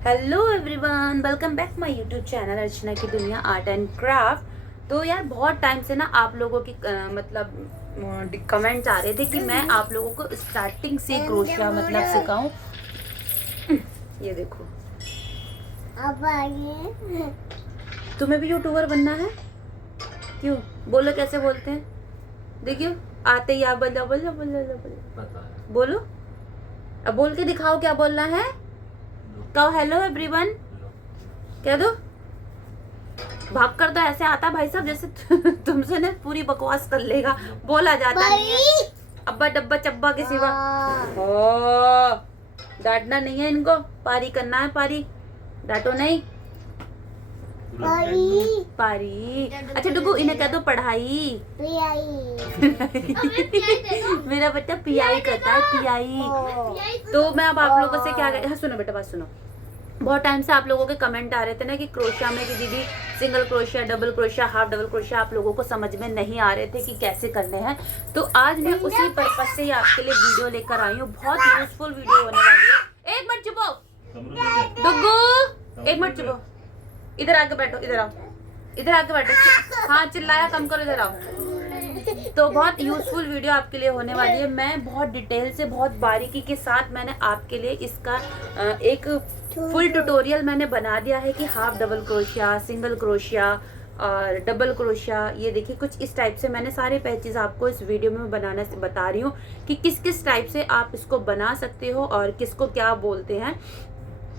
Hello everyone, welcome back my YouTube channel Archana की दुनिया art and craft. तो यार बहुत टाइम से ना आप लोगों की कमेंट्स आ रहे थे कि मैं आप लोगों को स्टार्टिंग से क्रोशिया सिखाऊं। ये देखो, अब आइए। तुम्हें भी यूट्यूबर बनना है? क्यों? बोलो कैसे बोलते हैं, देखियो। आते ही आप बोलो बोलो बोलो बोलो बोलो। अब बोल के दिखाओ, क्या बोलना है? कहो हेलो एवरीवन, कह दो। भाग कर तो ऐसे आता भाई साहब जैसे तुमसे ना पूरी बकवास कर लेगा, बोला जाता नहीं है। अब्बा डब्बा चब्बा के सिवा। ओ, डांटना नहीं है इनको, पारी करना है, पारी। डांटो नहीं। पारी। अच्छा डुगू, इन्हें कह दो पढ़ाई। मेरा बच्चा पियाई करता है, पियाई। तो मैं अब आप लोगों से क्या, हाँ सुनो बेटा, बात सुनो। बहुत टाइम से आप लोगों के कमेंट आ रहे थे ना कि क्रोशिया में कि दीदी single crochet, double crochet, half double crochet आप लोगों को समझ में नहीं आ रहे थे कि कैसे करने हैं। तो आज मैं उसी पर्पज से ही आपके लिए वीडियो लेकर आई हूँ। बहुत यूजफुल वीडियो होने वाली है। एक मिनट चुपो डुग्गू, एक मिनट चुपो। इधर आके बैठो, इधर आओ, इधर आके बैठो। हाँ चिल्लाया कम करो, इधर आओ। तो बहुत यूजफुल वीडियो आपके लिए होने वाली है। मैं बहुत डिटेल से, बहुत बारीकी के साथ मैंने आपके लिए इसका एक फुल ट्यूटोरियल मैंने बना दिया है कि half double crochet, single crochet और डबल क्रोशिया। ये देखिए कुछ इस टाइप से मैंने सारे पैचेस आपको इस वीडियो में बनाना बता रही हूँ कि किस किस टाइप से आप इसको बना सकते हो और किसको क्या बोलते हैं।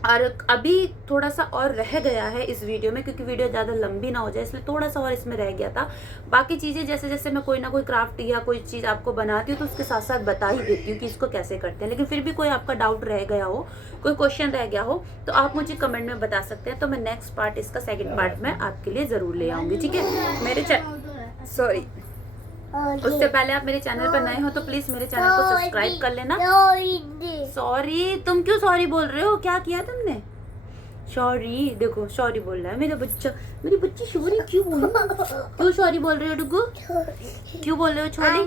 और अभी थोड़ा सा और रह गया है इस वीडियो में, क्योंकि वीडियो ज़्यादा लंबी ना हो जाए इसलिए थोड़ा सा और इसमें रह गया था। बाकी चीज़ें जैसे जैसे मैं कोई ना कोई क्राफ्ट या कोई चीज़ आपको बनाती हूँ तो उसके साथ साथ बता ही देती हूँ कि इसको कैसे करते हैं। लेकिन फिर भी कोई आपका डाउट रह गया हो, कोई क्वेश्चन रह गया हो, तो आप मुझे कमेंट में बता सकते हैं। तो मैं नेक्स्ट पार्ट, इसका सेकेंड पार्ट में आपके लिए ज़रूर ले आऊँगी, ठीक है। मेरे सॉरी, उससे पहले आप मेरे चैनल पर नए हो तो प्लीज मेरे चैनल को सब्सक्राइब कर लेना। सॉरी, तुम क्यों सॉरी बोल रहे हो? क्या किया तुमने? सॉरी, देखो सॉरी बोल रहा है मेरा बच्चा। मेरी बच्ची सॉरी क्यों बोल, क्यों सॉरी बोल रहे हो डुगू? क्यों बोल रहे हो सॉरी?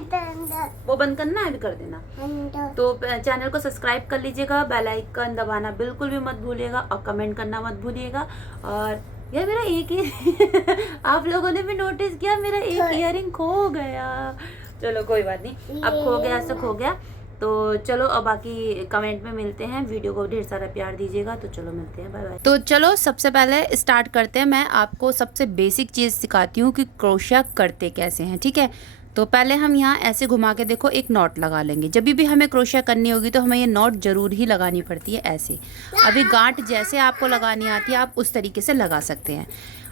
वो बंद करना है, अभी कर देना। तो चैनल को सब्सक्राइब कर लीजिएगा, बेल आइकन दबाना बिल्कुल भी मत भूलिएगा और कमेंट करना मत भूलिएगा। और यार मेरा एक ही आप लोगों ने भी नोटिस किया मेरा एक इयररिंग खो गया। चलो कोई बात नहीं, अब खो गया सो खो गया। तो चलो अब बाकी कमेंट में मिलते हैं। वीडियो को ढेर सारा प्यार दीजिएगा। तो चलो मिलते हैं, बाय बाय। तो चलो सबसे पहले स्टार्ट करते हैं। मैं आपको सबसे बेसिक चीज़ सिखाती हूँ कि क्रोशिया करते कैसे हैं, ठीक है। तो पहले हम यहाँ ऐसे घुमा के देखो एक नॉट लगा लेंगे। जब भी हमें क्रोशिया करनी होगी तो हमें ये नॉट जरूर ही लगानी पड़ती है ऐसे। अभी गांठ जैसे आपको लगानी आती है आप उस तरीके से लगा सकते हैं।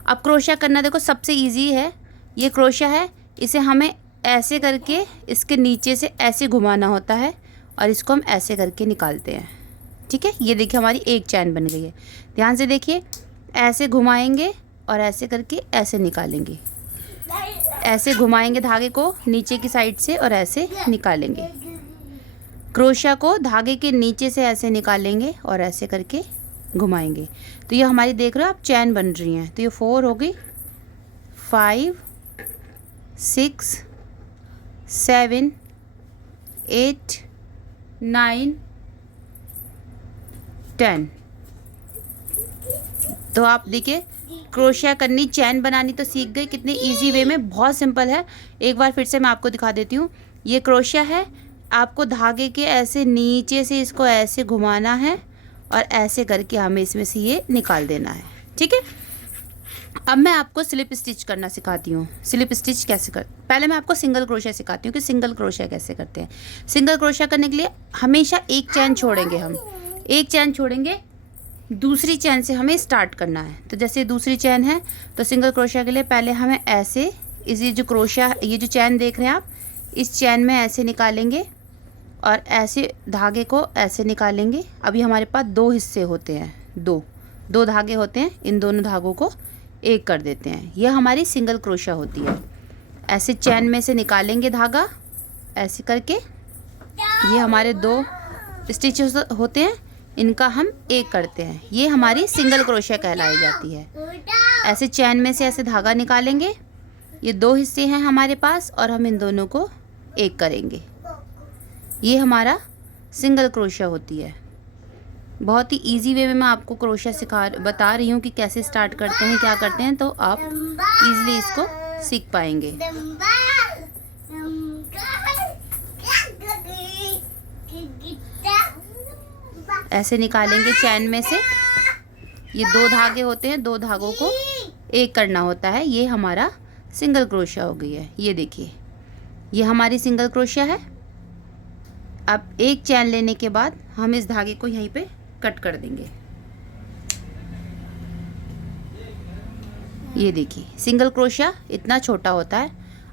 अब क्रोशिया करना देखो सबसे ईजी है। ये क्रोशिया है, इसे हमें ऐसे करके इसके नीचे से ऐसे घुमाना होता है और इसको हम ऐसे करके निकालते हैं, ठीक है। ये देखिए हमारी एक चैन बन गई है। ध्यान से देखिए, ऐसे घुमाएंगे और ऐसे करके ऐसे निकालेंगे। ऐसे घुमाएंगे धागे को नीचे की साइड से और ऐसे निकालेंगे। क्रोशिया को धागे के नीचे से ऐसे निकालेंगे और ऐसे करके घुमाएंगे। तो ये हमारी देख रहे हो आप चैन बन रही हैं। तो ये 4 हो गई, 5 6 7 8 9 10। तो आप देखिए क्रोशिया करनी, चैन बनानी तो सीख गए कितने इजी वे में, बहुत सिंपल है। एक बार फिर से मैं आपको दिखा देती हूँ। ये क्रोशिया है, आपको धागे के ऐसे नीचे से इसको ऐसे घुमाना है और ऐसे करके हमें इसमें से ये निकाल देना है, ठीक है। अब मैं आपको स्लिप स्टिच करना सिखाती हूँ। स्लिप स्टिच कैसे कर, पहले मैं आपको सिंगल क्रोशिया सिखाती हूँ कि सिंगल क्रोशिया कैसे करते हैं। सिंगल क्रोशिया करने के लिए हमेशा एक चैन छोड़ेंगे, हम एक चैन छोड़ेंगे, दूसरी चैन से हमें स्टार्ट करना है। तो जैसे दूसरी चैन है तो सिंगल क्रोशिया के लिए पहले हमें ऐसे, इसी जो क्रोशिया, ये जो चैन देख रहे हैं आप, इस चैन में ऐसे निकालेंगे और ऐसे धागे को ऐसे निकालेंगे। अभी हमारे पास 2 हिस्से होते हैं, दो धागे होते हैं। इन दोनों धागों को एक कर देते हैं। यह हमारी सिंगल क्रोशिया होती है। ऐसे चैन में से निकालेंगे धागा ऐसे करके। ये हमारे 2 स्टिचेस होते हैं, इनका हम एक करते हैं। ये हमारी सिंगल क्रोशिया कहलाई जाती है। ऐसे चैन में से ऐसे धागा निकालेंगे। ये 2 हिस्से हैं हमारे पास और हम इन दोनों को एक करेंगे। ये हमारा सिंगल क्रोशिया होती है। बहुत ही इजी वे में मैं आपको क्रोशिया बता रही हूँ कि कैसे स्टार्ट करते हैं, क्या करते हैं, तो आप इजीली इसको सीख पाएंगे। ऐसे निकालेंगे चैन में से, ये 2 धागे होते हैं, 2 धागों को एक करना होता है। ये हमारा सिंगल क्रोशिया हो गई है। ये देखिए, ये हमारी सिंगल क्रोशिया है। अब एक चैन लेने के बाद हम इस धागे को यहीं पे कट कर देंगे। ये देखिए, सिंगल क्रोशिया इतना छोटा होता है।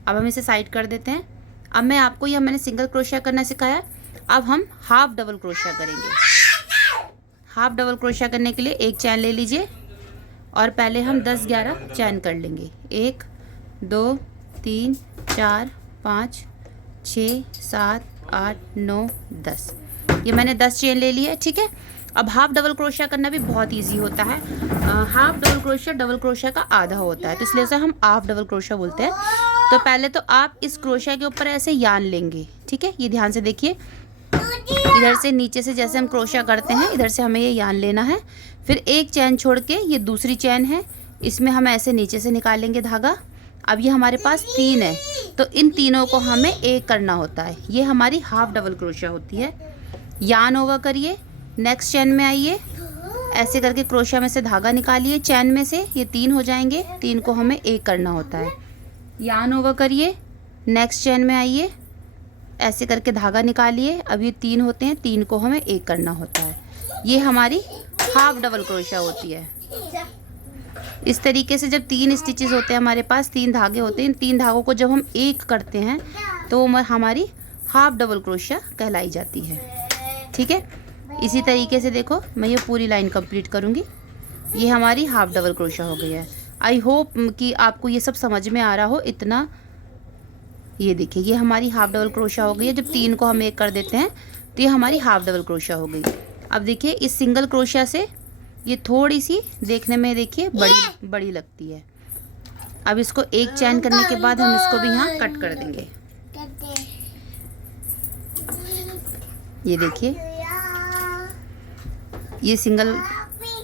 अब हम इसे साइड कर देते हैं। अब मैं आपको, यह मैंने सिंगल क्रोशिया करना सिखाया, अब हम हाफ डबल क्रोशिया करेंगे। हाफ डबल क्रोशिया करने के लिए एक चैन ले लीजिए और पहले हम 10-11 चैन कर लेंगे। 1 2 3 4 5 6 7 8 9 10। ये मैंने 10 चेन ले ली है, ठीक है। अब हाफ डबल क्रोशिया करना भी बहुत इजी होता है। हाफ डबल क्रोशिया का आधा होता है, तो इसलिए से हम हाफ डबल क्रोशिया बोलते हैं। तो पहले तो आप इस क्रोशिया के ऊपर ऐसे यान लेंगे, ठीक है। ये ध्यान से देखिए, इधर से नीचे से जैसे हम क्रोशिया करते हैं, इधर से हमें ये यान लेना है। फिर एक चैन छोड़ के, ये दूसरी चैन है, इसमें हम ऐसे नीचे से निकालेंगे धागा। अब ये हमारे पास 3 है, तो इन तीनों को हमें एक करना होता है। ये हमारी हाफ डबल क्रोशिया होती है। यान ओवर करिए, नेक्स्ट चैन में आइए, ऐसे करके क्रोशिया में से धागा निकालिए चैन में से, ये 3 हो जाएंगे। 3 को हमें एक करना होता है। यान ओवर करिए, नेक्स्ट चैन में आइए, ऐसे करके धागा निकालिए। अब ये 3 होते हैं, 3 को हमें एक करना होता है। ये हमारी हाफ डबल क्रोशिया होती है। इस तरीके से जब 3 स्टिचेस होते हैं हमारे पास, 3 धागे होते हैं, इन 3 धागों को जब हम एक करते हैं तो हमारी हाफ डबल क्रोशिया कहलाई जाती है, ठीक है। इसी तरीके से देखो, मैं ये पूरी लाइन कंप्लीट करूँगी। ये हमारी हाफ डबल क्रोशिया हो गई है। आई होप कि आपको ये सब समझ में आ रहा हो इतना। ये देखिए, ये हमारी हाफ डबल क्रोशिया हो गई है। जब 3 को हम एक कर देते हैं तो ये हमारी हाफ डबल क्रोशिया हो गई। अब देखिए, इस सिंगल क्रोशिया से ये थोड़ी सी देखने में देखिए बड़ी लगती है। अब इसको एक चैन करने के बाद हम इसको भी यहाँ कट कर देंगे। ये देखिए, ये सिंगल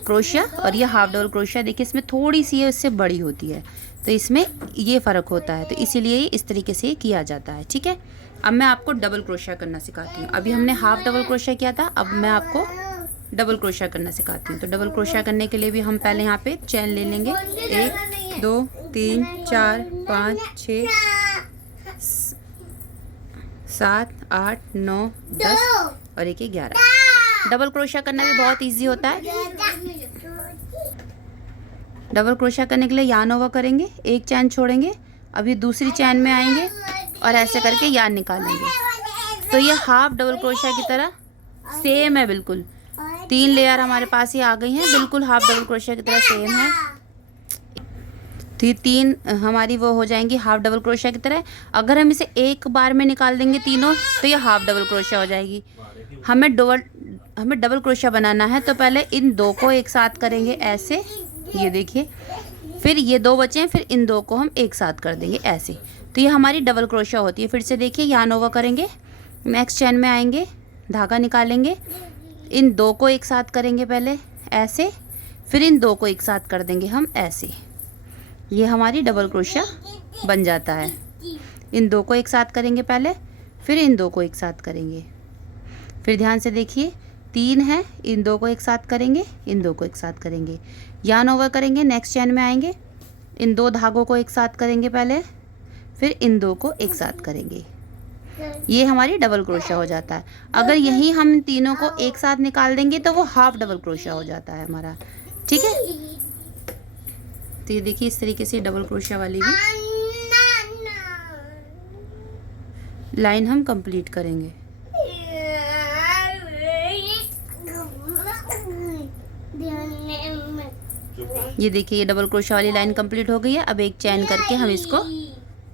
क्रोशिया और ये हाफ डबल क्रोशिया, देखिए इसमें थोड़ी सी है, इससे बड़ी होती है, तो इसमें ये फ़र्क होता है। तो इसीलिए इस तरीके से किया जाता है, ठीक है। अब मैं आपको डबल क्रोशिया करना सिखाती हूँ। अभी हमने हाफ डबल क्रोशिया किया था, अब मैं आपको डबल क्रोशिया करना सिखाती हूँ। तो डबल क्रोशिया करने के लिए भी हम पहले यहाँ पे चैन ले लेंगे। 1 2 3 4 5 6 7 8 9 10 और 1 11। डबल क्रोशिया करना भी बहुत इजी होता है। डबल क्रोशिया करने के लिए यान ओवर करेंगे, एक चैन छोड़ेंगे, अभी दूसरी चैन में आएंगे और ऐसे करके यान निकालेंगे। तो ये हाफ डबल क्रोशिया की तरह सेम है, बिल्कुल 3 लेयर हमारे पास ही आ गई हैं, बिल्कुल हाफ डबल क्रोशिया की तरह सेम है। तो ये 3 हमारी वो हो जाएंगी हाफ डबल क्रोशिया की तरह। अगर हम इसे एक बार में निकाल देंगे तीनों, तो ये हाफ डबल क्रोशिया हो जाएगी। हमें डबल क्रोशिया बनाना है, तो पहले इन 2 को एक साथ करेंगे ऐसे, ये देखिए। फिर ये 2 बचे हैं, फिर इन 2 को हम एक साथ कर देंगे ऐसे। तो ये हमारी डबल क्रोशिया होती है। फिर से देखिए, यान ओवर करेंगे, नेक्स्ट चैन में आएंगे, धागा निकालेंगे, इन 2 को एक साथ करेंगे पहले ऐसे, फिर इन 2 को एक साथ कर देंगे हम ऐसे। ये हमारी डबल क्रोशिया बन जाता है। इन 2 को एक साथ करेंगे पहले, फिर इन 2 को एक साथ करेंगे। फिर ध्यान से देखिए, 3 है, इन 2 को एक साथ करेंगे, इन 2 को एक साथ करेंगे, यान ओवर करेंगे, नेक्स्ट चैन में आएंगे, इन 2 धागों को एक साथ करेंगे पहले, फिर इन 2 को एक साथ करेंगे। ये हमारी डबल क्रोशिया हो जाता है। अगर यही हम इन तीनों को एक साथ निकाल देंगे तो वो हाफ डबल क्रोशिया हो जाता है हमारा, ठीक है। तो ये देखिए, इस तरीके से डबल क्रोशिया वाली भी लाइन हम कंप्लीट करेंगे। ये देखिए, ये डबल क्रोशिया वाली लाइन कंप्लीट हो गई है। अब एक चैन करके हम इसको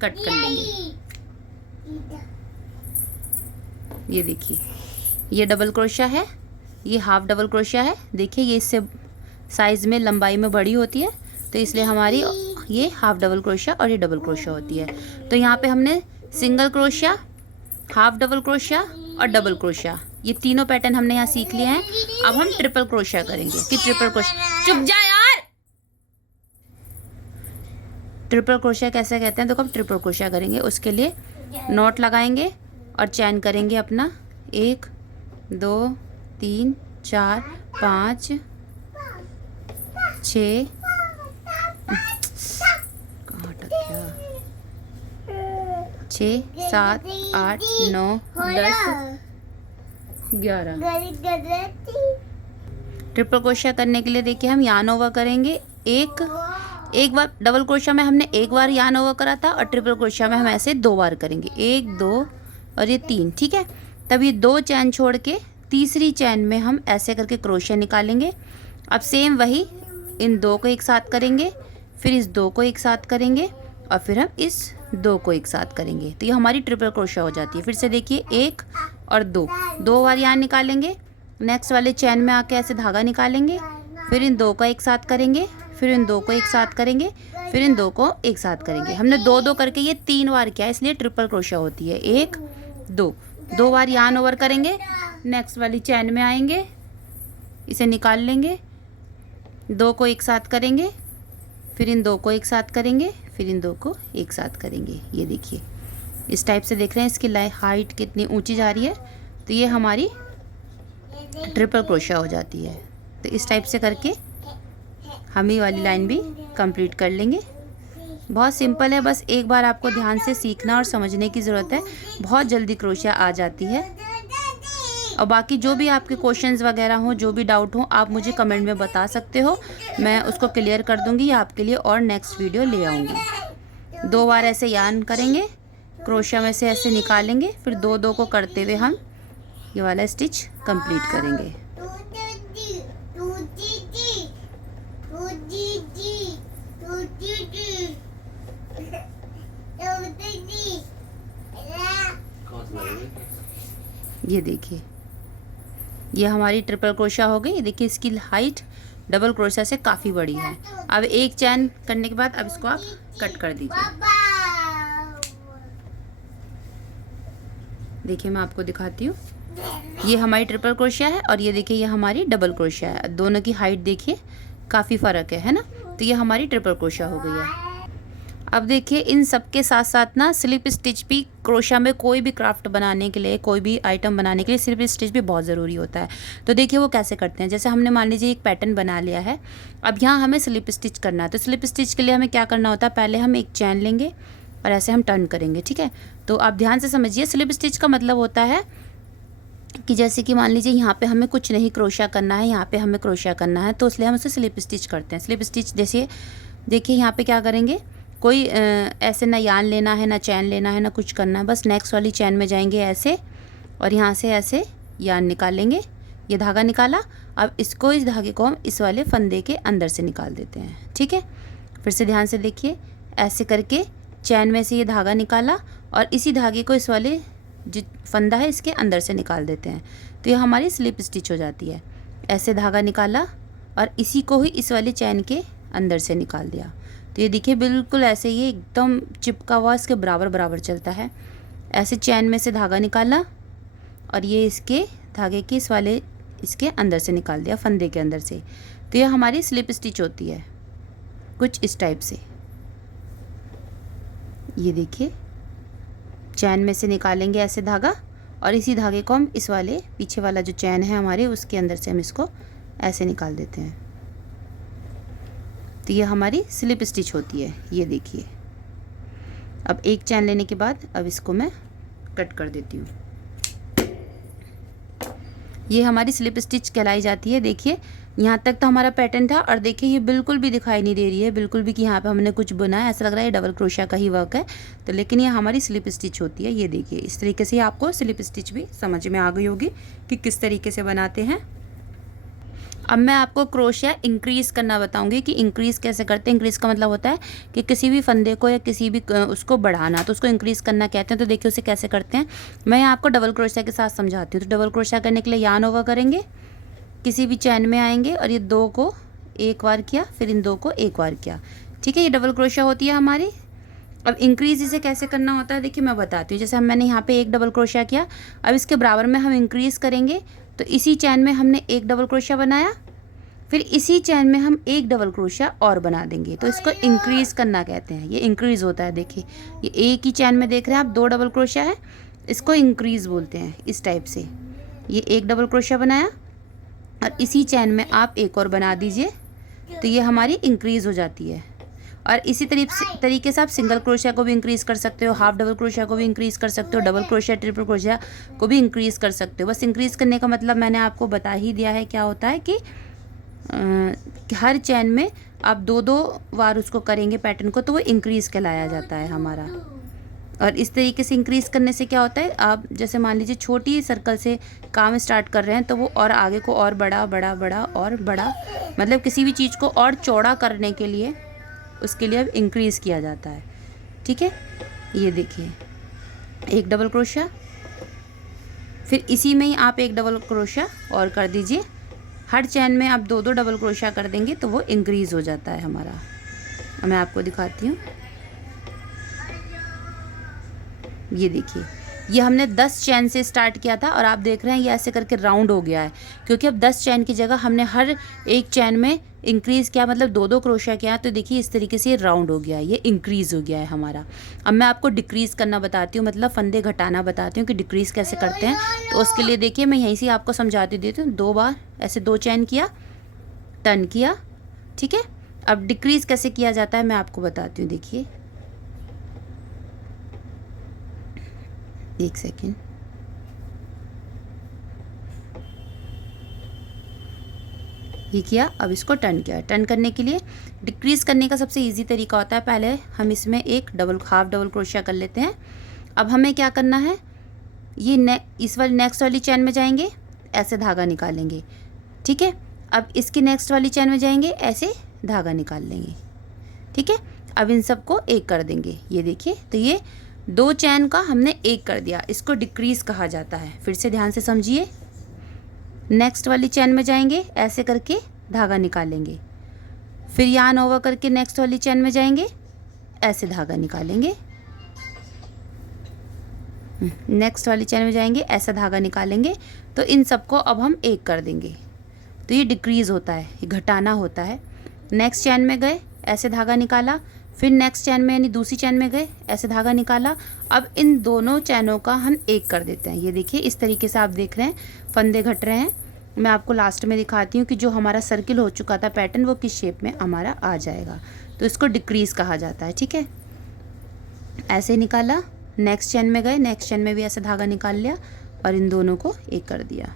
कट कर लेंगे। ये देखिए, ये डबल क्रोशिया है, ये हाफ डबल क्रोशिया है। देखिए, ये इससे साइज़ में लंबाई में बड़ी होती है, तो इसलिए हमारी ये हाफ डबल क्रोशिया और ये डबल क्रोशिया होती है। तो यहाँ पे हमने single crochet, half double crochet और डबल क्रोशिया ये तीनों पैटर्न हमने यहाँ सीख लिए हैं। अब हम ट्रिपल क्रोशिया करेंगे कि ट्रिपल क्रोशिया, चुप जा यार। ट्रिपल क्रोशिया कैसे कहते हैं, देखो हम ट्रिपल क्रोशिया करेंगे। उसके लिए नॉट लगाएंगे और चैन करेंगे अपना 1 2 3 4 5 6 6 7 8 9 10 11। ट्रिपल क्रोशिया करने के लिए देखिए हम यार्न ओवर करेंगे। एक बार डबल क्रोशिया में हमने एक बार यार्न ओवर करा था और ट्रिपल क्रोशिया में हम ऐसे 2 बार करेंगे, 1 2 और ये 3, ठीक है। तब ये 2 चैन छोड़ के तीसरी चैन में हम ऐसे करके क्रोशिया निकालेंगे। अब सेम वही इन 2 को एक साथ करेंगे, फिर इस 2 को एक साथ करेंगे और फिर हम इस 2 को एक साथ करेंगे। तो ये हमारी ट्रिपल क्रोशिया हो जाती है। फिर से देखिए 1 और 2 बार यार्न निकालेंगे, नेक्स्ट वाले चैन में आके ऐसे धागा निकालेंगे, फिर इन 2 का एक साथ करेंगे, फिर इन 2 को एक साथ करेंगे, फिर इन 2 को एक साथ करेंगे। हमने 2 करके ये 3 बार किया, इसलिए ट्रिपल क्रोशिया होती है। 1 2 बार यार्न ओवर करेंगे, नेक्स्ट वाली चैन में आएंगे, इसे निकाल लेंगे, 2 को एक साथ करेंगे, फिर इन 2 को एक साथ करेंगे, फिर इन 2 को एक साथ करेंगे। ये देखिए इस टाइप से देख रहे हैं इसकी हाइट कितनी ऊंची जा रही है। तो ये हमारी ट्रिपल क्रोशिया हो जाती है। तो इस टाइप से करके हम ये वाली लाइन भी कंप्लीट कर लेंगे। बहुत सिंपल है, बस एक बार आपको ध्यान से सीखना और समझने की ज़रूरत है। बहुत जल्दी क्रोशिया आ जाती है। और बाकी जो भी आपके क्वेश्चंस वगैरह हो, जो भी डाउट हो, आप मुझे कमेंट में बता सकते हो, मैं उसको क्लियर कर दूंगी आपके लिए और नेक्स्ट वीडियो ले आऊँगी। 2 बार ऐसे यार्न करेंगे, क्रोशिया में से ऐसे निकालेंगे, फिर 2 को करते हुए हम ये वाला स्टिच कंप्लीट करेंगे। ये देखिए ये हमारी ट्रिपल क्रोशिया हो गई। देखिए इसकी हाइट डबल क्रोशिया से काफ़ी बड़ी है। अब एक चैन करने के बाद अब इसको आप कट कर दीजिए। देखिए मैं आपको दिखाती हूँ, ये हमारी ट्रिपल क्रोशिया है और ये देखिए ये हमारी डबल क्रोशिया है। दोनों की हाइट देखिए काफ़ी फ़र्क है ना। तो ये हमारी ट्रिपल क्रोशिया हो गई है। अब देखिए इन सब के साथ साथ ना स्लिप स्टिच भी, क्रोशिया में कोई भी क्राफ्ट बनाने के लिए, कोई भी आइटम बनाने के लिए स्लिप स्टिच भी बहुत ज़रूरी होता है। तो देखिए वो कैसे करते हैं। जैसे हमने मान लीजिए एक पैटर्न बना लिया है, अब यहाँ हमें स्लिप स्टिच करना है। तो स्लिप स्टिच के लिए हमें क्या करना होता है, पहले हम एक चैन लेंगे और ऐसे हम टर्न करेंगे, ठीक है। तो आप ध्यान से समझिए, स्लिप स्टिच का मतलब होता है कि जैसे कि मान लीजिए यहाँ पे हमें कुछ नहीं क्रोशिया करना है, यहाँ पे हमें क्रोशिया करना है, तो इसलिए हम उसे स्लिप स्टिच करते हैं। स्लिप स्टिच जैसे देखिए यहाँ पे क्या करेंगे, कोई ऐसे ना यार्न लेना है, ना चैन लेना है, ना कुछ करना है, बस नेक्स्ट वाली चैन में जाएंगे ऐसे और यहाँ से ऐसे यार्न निकालेंगे। ये धागा निकाला, अब इसको, इस धागे को हम इस वाले फंदे के अंदर से निकाल देते हैं, ठीक है। फिर से ध्यान से देखिए, ऐसे करके चैन में से ये धागा निकाला और इसी धागे को इस वाले जो फंदा है इसके अंदर से निकाल देते हैं। तो ये हमारी स्लिप स्टिच हो जाती है। ऐसे धागा निकाला और इसी को ही इस वाले चैन के अंदर से निकाल दिया। तो ये देखिए बिल्कुल ऐसे ये एकदम चिपका हुआ इसके बराबर बराबर चलता है। ऐसे चैन में से धागा निकाला और ये इसके धागे के इस वाले इसके अंदर से निकाल दिया, फंदे के अंदर से। तो ये हमारी स्लिप स्टिच होती है कुछ इस टाइप से। ये देखिए चैन में से निकालेंगे ऐसे धागा और इसी धागे को हम इस वाले पीछे वाला जो चैन है हमारे उसके अंदर से हम इसको ऐसे निकाल देते हैं। तो ये हमारी स्लिप स्टिच होती है। ये देखिए अब एक चैन लेने के बाद अब इसको मैं कट कर देती हूँ। ये हमारी स्लिप स्टिच कहलाई जाती है। देखिए यहाँ तक तो हमारा पैटर्न था और देखिए ये बिल्कुल भी दिखाई नहीं दे रही है, बिल्कुल भी कि यहाँ पे हमने कुछ बुना है, ऐसा लग रहा है ये डबल क्रोशिया का ही वर्क है। तो लेकिन ये हमारी स्लिप स्टिच होती है। ये देखिए इस तरीके से आपको स्लिप स्टिच भी समझ में आ गई होगी कि किस तरीके से बनाते हैं। अब मैं आपको क्रोशिया इंक्रीज़ करना बताऊंगी कि इंक्रीज़ कैसे करते हैं। इंक्रीज़ का मतलब होता है कि किसी भी फंदे को या किसी भी उसको बढ़ाना, तो उसको इंक्रीज़ करना कहते हैं। तो देखिए उसे कैसे करते हैं, मैं यहाँ आपको डबल क्रोशिया के साथ समझाती हूँ। तो डबल क्रोशिया करने के लिए यार्न ओवर करेंगे, किसी भी चैन में आएंगे और ये 2 को एक बार किया, फिर इन 2 को एक बार किया, ठीक है। ये डबल क्रोशिया होती है हमारी। अब इंक्रीज़ इसे कैसे करना होता है देखिए मैं बताती हूँ। जैसे मैंने यहाँ पे एक डबल क्रोशिया किया, अब इसके बराबर में हम इंक्रीज़ करेंगे तो इसी चैन में हमने एक डबल क्रोशिया बनाया, फिर इसी चैन में हम एक डबल क्रोशिया और बना देंगे, तो इसको इंक्रीज़ करना कहते हैं। ये इंक्रीज़ होता है। देखिए ये एक ही चैन में देख रहे हैं आप 2 डबल क्रोशिया है, इसको इंक्रीज़ बोलते हैं। इस टाइप से ये एक डबल क्रोशिया बनाया और इसी चैन में आप एक और बना दीजिए, तो ये हमारी इंक्रीज़ हो जाती है। और इसी तरीके से आप सिंगल क्रोशिया को भी इंक्रीज़ कर सकते हो, हाफ डबल क्रोशिया को भी इंक्रीज़ कर सकते हो, डबल क्रोशिया ट्रिपल क्रोशिया को भी इंक्रीज़ कर सकते हो। बस इंक्रीज़ करने का मतलब मैंने आपको बता ही दिया है। क्या होता है कि हर चैन में आप 2-2 बार उसको करेंगे पैटर्न को, तो वो इंक्रीज़ कहलाया जाता है हमारा। और इस तरीके से इंक्रीज़ करने से क्या होता है, आप जैसे मान लीजिए छोटी सर्कल से काम स्टार्ट कर रहे हैं तो वो और आगे को और बड़ा बड़ा बड़ा और बड़ा, मतलब किसी भी चीज़ को और चौड़ा करने के लिए उसके लिए अब इंक्रीज़ किया जाता है। ठीक है, ये देखिए एक डबल क्रोशिया, फिर इसी में ही आप एक डबल क्रोशिया और कर दीजिए। हर चैन में आप 2-2 डबल क्रोशिया कर देंगे तो वो इंक्रीज़ हो जाता है हमारा। अब मैं आपको दिखाती हूँ। ये देखिए ये हमने 10 चैन से स्टार्ट किया था और आप देख रहे हैं ये ऐसे करके राउंड हो गया है, क्योंकि अब 10 चैन की जगह हमने हर एक चैन में इंक्रीज़ किया, मतलब 2-2 क्रोशिया किया, तो देखिए इस तरीके से ये राउंड हो गया है, ये इंक्रीज़ हो गया है हमारा। अब मैं आपको डिक्रीज़ करना बताती हूँ, मतलब फंदे घटाना बताती हूँ कि डिक्रीज़ कैसे करते हैं। तो उसके लिए देखिए मैं यहीं से आपको समझाती देती हूँ। 2 बार ऐसे 2 चैन किया, टर्न किया, ठीक है। अब डिक्रीज़ कैसे किया जाता है मैं आपको बताती हूँ। देखिए एक सेकेंड, ये किया, अब इसको टर्न किया। टर्न करने के लिए डिक्रीज़ करने का सबसे इजी तरीका होता है, पहले हम इसमें एक हाफ डबल क्रोशिया कर लेते हैं। अब हमें क्या करना है, ये इस वाली नेक्स्ट वाली चैन में जाएंगे, ऐसे धागा निकालेंगे, ठीक है। अब इसकी नेक्स्ट वाली चैन में जाएंगे, ऐसे धागा निकाल लेंगे, ठीक है। अब इन सबको एक कर देंगे। ये देखिए तो ये 2 चैन का हमने एक कर दिया, इसको डिक्रीज़ कहा जाता है। फिर से ध्यान से समझिए, नेक्स्ट वाली चैन में जाएंगे, ऐसे करके धागा निकालेंगे, फिर यार्न ओवर करके नेक्स्ट वाली चैन में जाएंगे, ऐसे धागा निकालेंगे, नेक्स्ट वाली चैन में जाएंगे, ऐसा धागा निकालेंगे। तो इन सबको अब हम एक कर देंगे, तो ये डिक्रीज़ होता है, ये घटाना होता है। नेक्स्ट चैन में गए, ऐसे धागा निकाला, फिर नेक्स्ट चैन में यानी दूसरी चैन में गए, ऐसे धागा निकाला। अब इन दोनों चैनों का हम एक कर देते हैं। ये देखिए इस तरीके से आप देख रहे हैं फंदे घट रहे हैं। मैं आपको लास्ट में दिखाती हूँ कि जो हमारा सर्किल हो चुका था पैटर्न, वो किस शेप में हमारा आ जाएगा, तो इसको डिक्रीज़ कहा जाता है, ठीक है। ऐसे निकाला, नेक्स्ट चैन में गए, नेक्स्ट चैन में भी ऐसे धागा निकाल लिया और इन दोनों को एक कर दिया।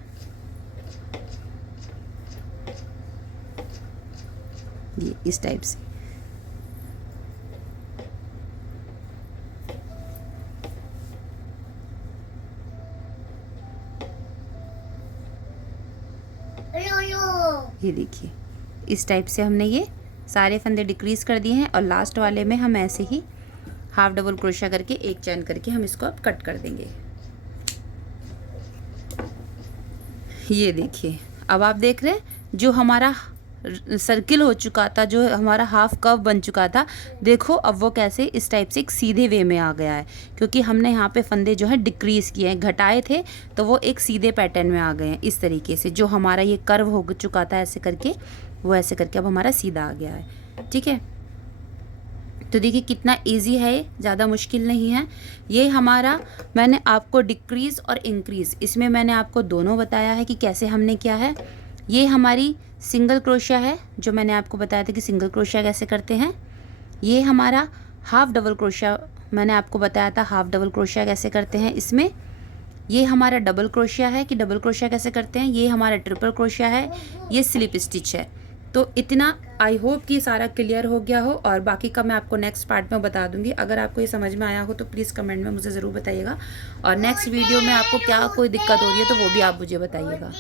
ये इस टाइप से। ये देखिए इस टाइप से हमने ये सारे फंदे डिक्रीज़ कर दिए हैं और लास्ट वाले में हम ऐसे ही हाफ डबल क्रोशिया करके एक चैन करके हम इसको अब कट कर देंगे। ये देखिए अब आप देख रहे हैं जो हमारा सर्किल हो चुका था, जो हमारा हाफ कर्व बन चुका था, देखो अब वो कैसे इस टाइप से एक सीधे वे में आ गया है, क्योंकि हमने यहाँ पे फंदे जो है डिक्रीज़ किए हैं, घटाए थे, तो वो एक सीधे पैटर्न में आ गए हैं। इस तरीके से जो हमारा ये कर्व हो चुका था ऐसे करके, वो ऐसे करके अब हमारा सीधा आ गया है, ठीक है। तो देखिए कितना इजी है, ज़्यादा मुश्किल नहीं है। ये हमारा मैंने आपको डिक्रीज़ और इंक्रीज़, इसमें मैंने आपको दोनों बताया है कि कैसे हमने किया है। ये हमारी सिंगल क्रोशिया है, जो मैंने आपको बताया था कि सिंगल क्रोशिया कैसे करते हैं। ये हमारा हाफ डबल क्रोशिया, मैंने आपको बताया था हाफ डबल क्रोशिया कैसे करते हैं इसमें। ये हमारा डबल क्रोशिया है कि डबल क्रोशिया कैसे करते हैं। ये हमारा ट्रिपल क्रोशिया है, ये स्लिप स्टिच है। तो इतना आई होप कि सारा क्लियर हो गया हो, और बाकी का मैं आपको नेक्स्ट पार्ट में बता दूंगी। अगर आपको ये समझ में आया हो तो प्लीज़ कमेंट में मुझे ज़रूर बताइएगा, और नेक्स्ट वीडियो में आपको क्या कोई दिक्कत हो रही है तो वो भी आप मुझे बताइएगा।